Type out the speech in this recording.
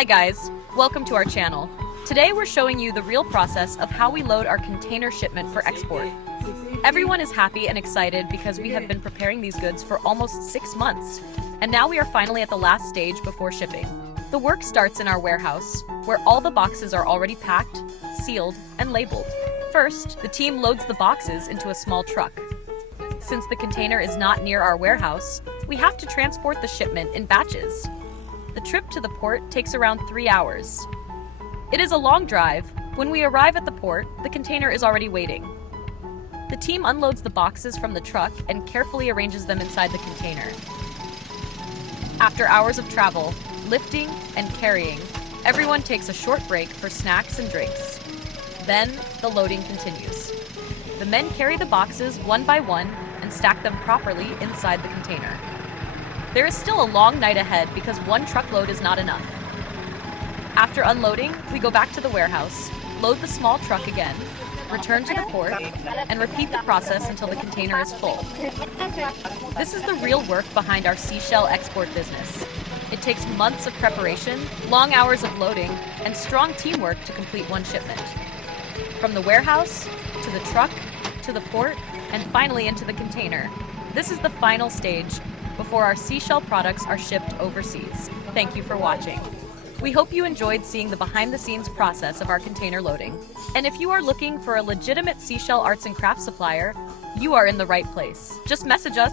Hi guys, welcome to our channel. Today we're showing you the real process of how we load our container shipment for export. Everyone is happy and excited because we have been preparing these goods for almost 6 months, and now we are finally at the last stage before shipping. The work starts in our warehouse, where all the boxes are already packed, sealed, and labeled. First, the team loads the boxes into a small truck. Since the container is not near our warehouse, we have to transport the shipment in batches. The trip to the port takes around 3 hours. It is a long drive. When we arrive at the port, the container is already waiting. The team unloads the boxes from the truck and carefully arranges them inside the container. After hours of travel, lifting, and carrying, everyone takes a short break for snacks and drinks. Then, the loading continues. The men carry the boxes one by one and stack them properly inside the container. There is still a long night ahead because one truckload is not enough. After unloading, we go back to the warehouse, load the small truck again, return to the port, and repeat the process until the container is full. This is the real work behind our Seashell export business. It takes months of preparation, long hours of loading, and strong teamwork to complete one shipment. From the warehouse, to the truck, to the port, and finally into the container. This is the final stage before our Seashell products are shipped overseas. Thank you for watching. We hope you enjoyed seeing the behind-the-scenes process of our container loading. And if you are looking for a legitimate Seashell arts and crafts supplier, you are in the right place. Just message us